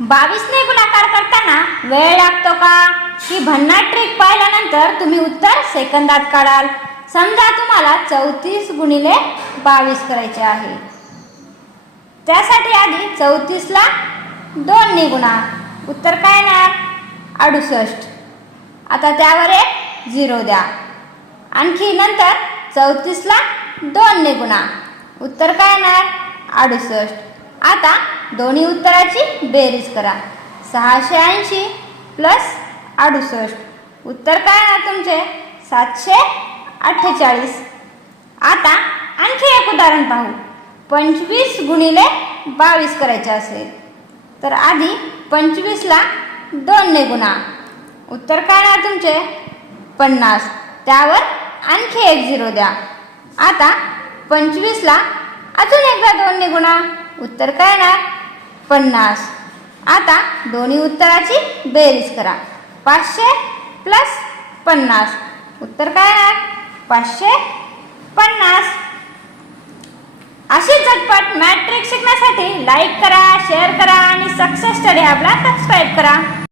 22ने गुणाकार करताना वेळ लागतो का? ही भन्नाट ट्रिक पाहिल्यानंतर तुम्ही उत्तर सेकंदात काढाल. समजा तुम्हाला 34 गुणिले 22 करायचे आहे. त्यासाठी आधी 34 ला 2 ने गुणा. उत्तर काय येणार? 68. आता त्यावर एक 0 द्या. आणखी नंतर 34 ला 2 ने गुणा. उत्तर काय येणार? 68. आता दोन्ही उत्तराची बेरीज करा. 680 प्लस 68. उत्तर काय येणार तुमचे? 748. आता आणखी एक उदाहरण पाहू. 25 गुणिले 22 करायचे असेल तर आधी 25 ला 2 ने गुणा. उत्तर काय येणार तुमचे? 50. त्यावर आणखी एक 0 द्या. आता 25 ला अजून एकदा 2 ने गुणा. उत्तर काय येणार? 50. आता दोन्ही उत्तराची बेरीज करा. 500 प्लस 50. उत्तर काय येणार? 550. अशी झटपट मॅट्रिक शिकण्यासाठी लाईक करा, शेअर करा आणि सक्सेस स्टडी हबला सबस्क्राईब करा.